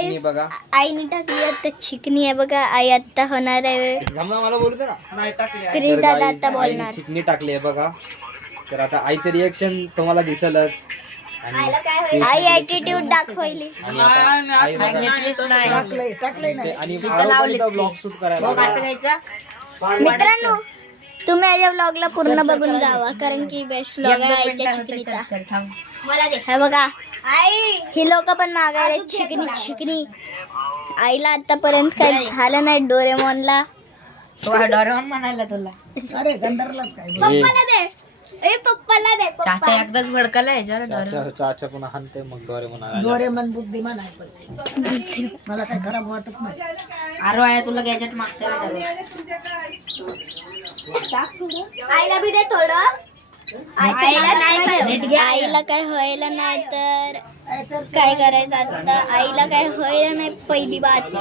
चिकनी बघा. आईने टाकली आता चिकनी आहे बघा. आई आता होणार आहे. मला बोलू दे ना. क्रिश तर दादा guys, आता आईने बोलणार. चिकनी टाकली आहे बघा. तर आता आईचं रिएक्शन तुम्हाला दिसेलच. आणि आई ऍटिट्यूड दाखवली. आणि आता आई बघा. आणि ब्लॉग शूट करायला मित्रांनो तुम्ही याच्या व्लॉगला पूर्ण बघून जावा कारण की बेस्ट व्लॉग आहे आईच्या चिकनीचा. हे बघा ही लोक पण मागायला चिकनी चिकनी. आईला आतापर्यंत काही झालं नाही. डोरेमॉनला डोरेमॉन म्हणायला तुला अरे गंधर्वलाच काय पप्पाला दे. ए पप्पाला दे. चाचा एकदाच भडकला ह्याच्यावर डोरेमॉन. चाचा पुन्हा हाणते मग डोरेमॉन. डोरेमन बुद्धिमान आहे पण मला काय खराब वाटत नाही. अरे आया तुला गॅजेट मागते आईला बी दे थोडं. आईला काय व्हायला नाही तर काय करायचं आता. आईला काय व्हायला नाही पहिली बात.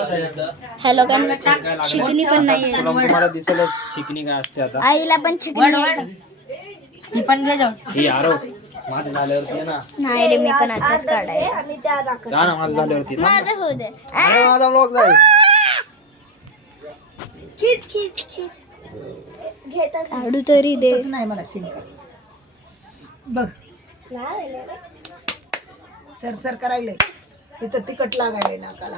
ह्या लोकांना चिकनी पण नाही. तुम्हाला दिसेलच चिकनी काय असते आता. आईला पण चिकनी आहे. ती पण घे जाऊन. हे यारो माझं झाल्यावरती आहे ना. नाही रे मी पण आताच काढाय. जा ना माझं झाल्यावरती. माझं होऊ दे. अरे माझा ब्लॉग जाईल. खीच खीच खीच काढू तरी दे. तोच नाही मला शिंका बघ चरचर करायले. इथं तिखट लागायले नाकाला.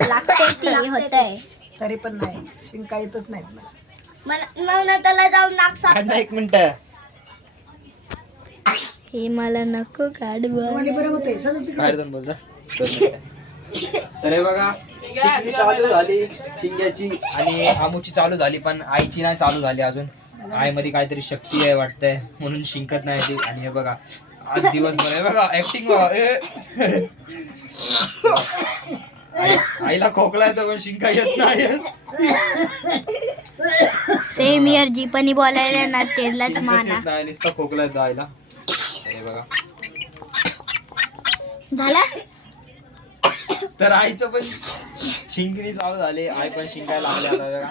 लागते ती होतंय. तरी पण नाही शिंका येतच नाहीत मला. मला त्याला जाऊन नाक साफ. काढ ना एक मिनिट. हे मला नको काढ तुम्हाला बरं होतंय सगळं तिकडे. बाहेर जाऊन बोल जा. 2 मिनिटं. तर हे बघा चिकनी चालू झाली चिंग्याची आणि आमूची चालू झाली पण आईची नाही चालू झाली अजून. आईमध्ये काहीतरी शक्ती आहे वाटतंय म्हणून शिंकत नाही ती. आणि हे बघा आज दिवसभर आहे बघा ऍक्टिंग. आईला खोकला येतो पण शिंका येत नाही. सेम इयर जी पण बोलायला ना तेलाच माना. नाही नुसता खोकला येतो आईला. हे बघा झाला. तर आईचं पण शिंकणी चालू झाली. आई पण शिंकायला लागली आता बघा.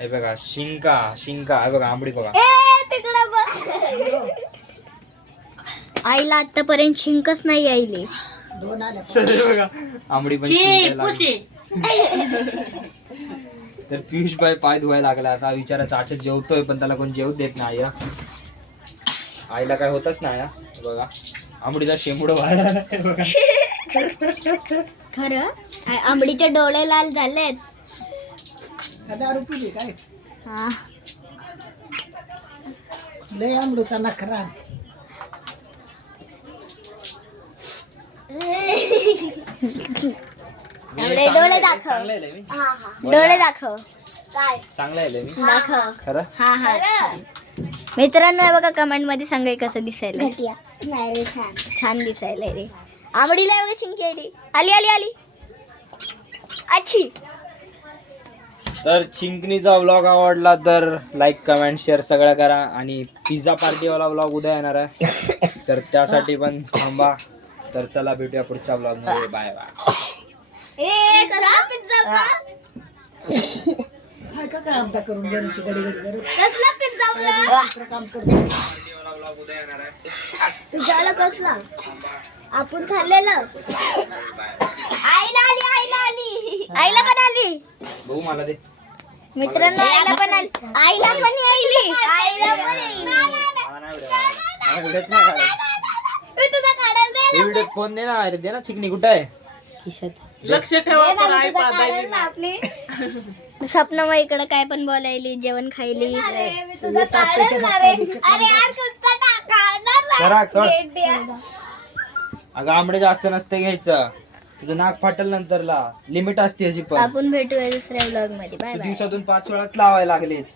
हे बघा शिंका शिंका. हे बघा आंबडी बघा. तिकडं बघ. आईला आतापर्यंत शिंकच नाही आईले. 2 आल्या तर हे बघा आंबडी पण शिंकायला लागली. तर पियुष बाई पाय धुवायला लागला आता. विचारा चाचा जेवतोय पण त्याला कोण जेवत देत नाही. आईला काय होतच नाही. हे बघा आंबडीचा शेंबूड व्हायला नाही बघा. खरं आंबडीचे डोळे लाल झालेत. दारू पिली काय हा लय आंबडूचा नखरा. डोळे दाखव. चांगलं आहे मी. डोळे दाखव. चांगलं आहे मी दाखव. खरं. हा हा छान. मित्रांनो हे बघा कमेंट मध्ये सांगा कसं दिसायला. छान दिसायला रे. आंबडीला बघा शिंकी आली आली आली आली. अच्छी. तर चिंकणीचा व्लॉग आवडला तर लाईक कमेंट शेअर सगळं करा. आणि पिझ्झा पार्टीवाला व्लॉग उद्या येणार आहे तर त्यासाठी पण थांबा. तर चला भेटूया पुढच्या व्लॉग मध्ये. Bye bye. काय का काय आमदा करून घ्यायची गडी गडी गडी कसला पिझ्झा काम करतो. व्लॉग उद्या येणार आहे. पिझ्झाला कसला आपण खाल्लेलं. आईला आली आईला आली. आईला पण आली. बघू मला दे. मित्रांनो आईला पण आली. आईला पण आली. आईला पण आली. मला नाही उद्या काढायला. मला व्हिडिओच नाही काढायला. मी तुझा काढायला दे. हे व्हिडिओ फोन दे ना. अरे दे ना चिकनी कुठे आहे. लक्ष ठेवा तर आई आपली स्वप्न मग इकडे काय पण बोलायली जेवण खायली. करा कर. अगं आंबडे जास्त नसते घ्यायचं. तुझं नाक फाटल नंतरला. लिमिट असते ह्याची पण. आपण भेटूया दुसऱ्या व्लॉग मध्ये. Bye bye. दिवसातून 5 वेळाच लावायला लागलेच.